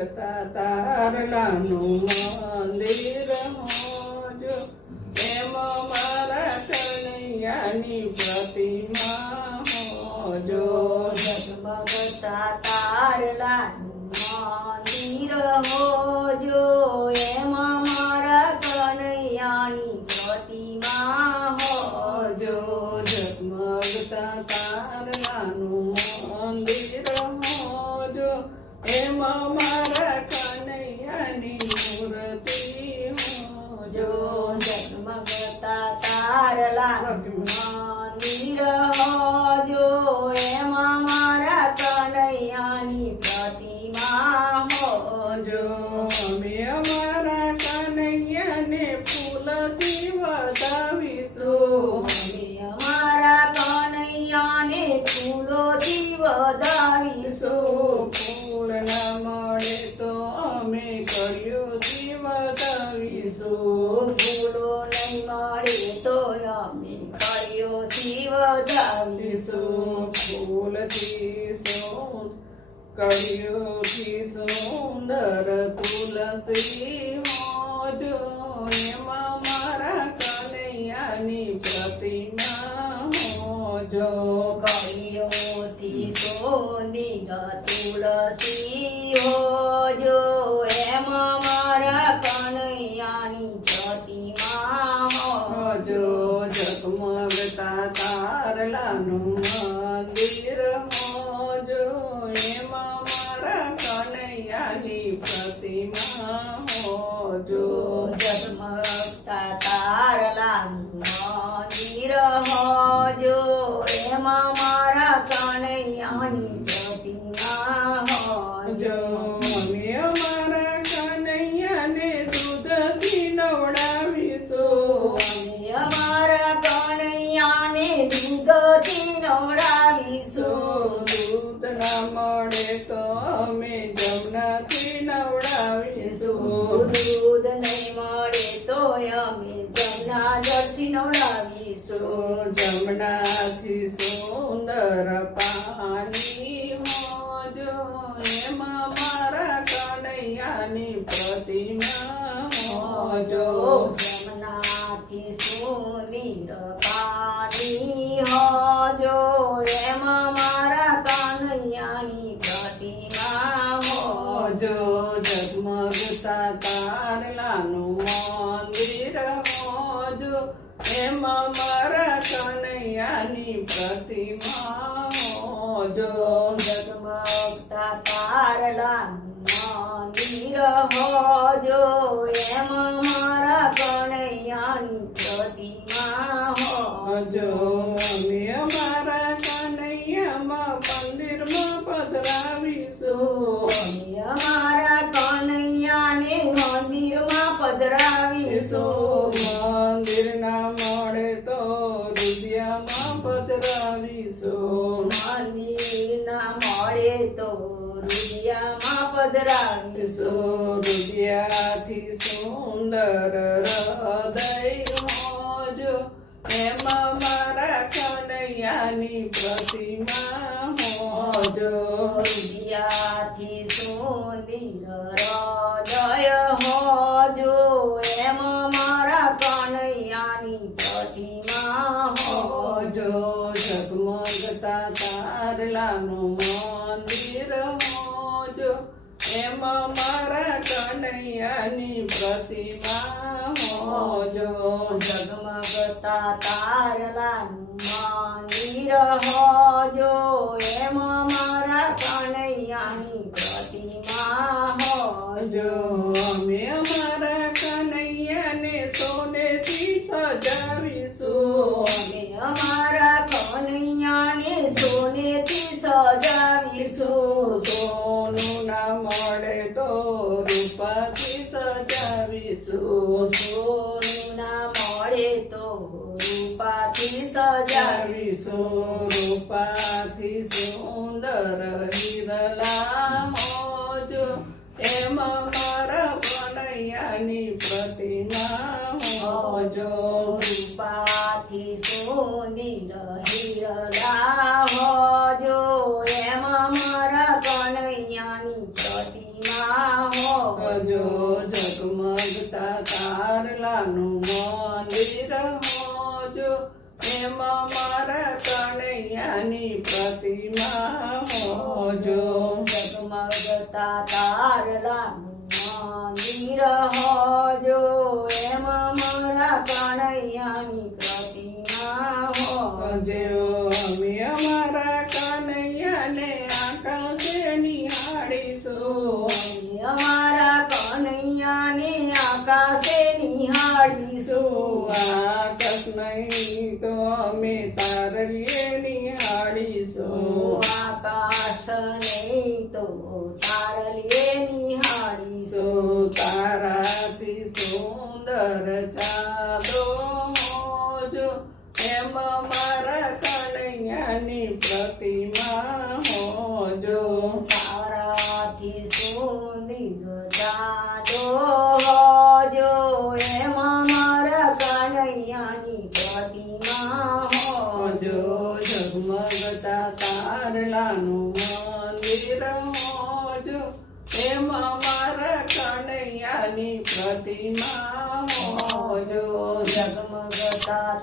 ભગતા તારલાનું મંદિર હોજો એમ મારા કનૈયાની પ્રતિમા હોજો જગમગતા તારલાનું મંદિર હોજો એમાં મારા કનૈયાની પ્રતિમા હોજો જગમગતા તારલાનું મંદિર હોજો એમાં મારા કનૈયાની મૂર્તિ હોજો જગમગતા તારલાનું મંદિર હોજો એમાં મારા કનૈયાની પ્રતિમા હોજો અમે અમારા કનૈયાને ફૂલથી વધાવીશું અમે અમારા કનૈયાને ફૂલોથી વધાવીશું ફૂલ ના મળે તો અમે કળિયુથી વધાવીશું ફૂલો નહીં મળે તો અમે કળિયોથી વધાવીશું ફૂલથી કળિયુથી સુંદર તુલસી હોજો એમાં મારા કનૈયાની પ્રતિમા હોજો કળિયોથી સોની તુલસી હોજો એમાં મારા કનૈયાની પ્રતિમા હોજો જગમગતા તારલાનું મંદિર હોજો એમાં મારા કનૈયાની પ્રતિમા હોજો જગમગતા તારલાનું મંદિર હોજો એમાં મારા કનૈયાની પ્રતિમા હોજો અમે અમારા કનૈયાને દૂધથી નવડાવીશું અમે અમારા કનૈયાને દૂધથી નવડાવીશું દૂધ ના મળે તો અમે જમનાથી નવડાવીશું દૂધ નહીં મળે તો અમે જમના જળથી નવડાવીશું જમનાથી સુંદર પાણી હોજો એમાં મારા કનૈયાની પ્રતિમા હોજો જમનાથી સુંદર પાણી હોજો એમાં મારા કનૈયાની પ્રતિમા હોજો જગમગતા તારલાનું મંદિર હોજો એમાં મારા કનૈયાની પ્રતિમા હોજો જગમગતા તારલાનું મંદિર હોજો એમાં મારા કનૈયાની પ્રતિમા હોજો અમે અમારા કનૈયામાં મંદિરમાં પધરાવીશું અમે અમારા કનૈયાને મંદિરમાં પધરાવીશું મંદિર ના મળે તો રૂપિયામાં પધરાવીશું મંદિર ના મળે તો રૂપિયામાં પધરાવીશું રૂપિયાથી સુંદર હૃદય હોજો એમાં મારા કનૈયાની પ્રતિમા હોજો રૂપિયાથી સુંદર હૃદય હોજો એમાં મારા કનૈયાની પ્રતિમા હોજો જગમગતા તારલાનું મંદિર હોજો એમાં મારા કનૈયાની પ્રતિમા હોજો જગમગતા તારલાનું મંદિર હોજો એમાં મારા કનૈયાની પ્રતિમા હોજો અમે અમારા કનૈયાને સોનેથી સજાવીશું અમે અમારા કનૈયાને સોનેથી સજાવીશું સોનું ના મળે તો રૂપાથી સજાવીશું સોનું ના મળે તો રૂપાથી સજાવીશું રૂપાથી સુંદર હિરલા હોજો એમાં મારા કનૈયાની પ્રતિમા હોજો રૂપાથી સોનીર હીરલા હોજો એમાં મારા કનૈયાની પ્રતિમા પ્રતિમા જો ઝગમગતા તારલાનું મંદિર હોજો એમાં મારા કનૈયાની પ્રતિમા હોજો ઝગમગતા તારલાનું મંદિર હોજો એમાં મારા કનૈયાની પ્રતિમા હોજો અમે અમારા કનૈયાને આકાશે નિહાળીશું અમારા કનૈયાને આકાશે નિહાળીશું આકાશ નહીં તો અમે તારલીએ નિહાળીશું આકાશ નહીં તો તારલીએ નિહાળીશું તારાથી સુંદર ચાંદો મોજો એમાં મારા કનૈયાની પ્રતિમા હોજો તારાથી સુંદર ચાંદો હોજો એમાં મારા કનૈયાની પ્રતિમા હોજો ઝગમગતા તારલાનું મંદિર હોજો એમાં મારા કનૈયાની પ્રતિમા હોજો ઝગમગતા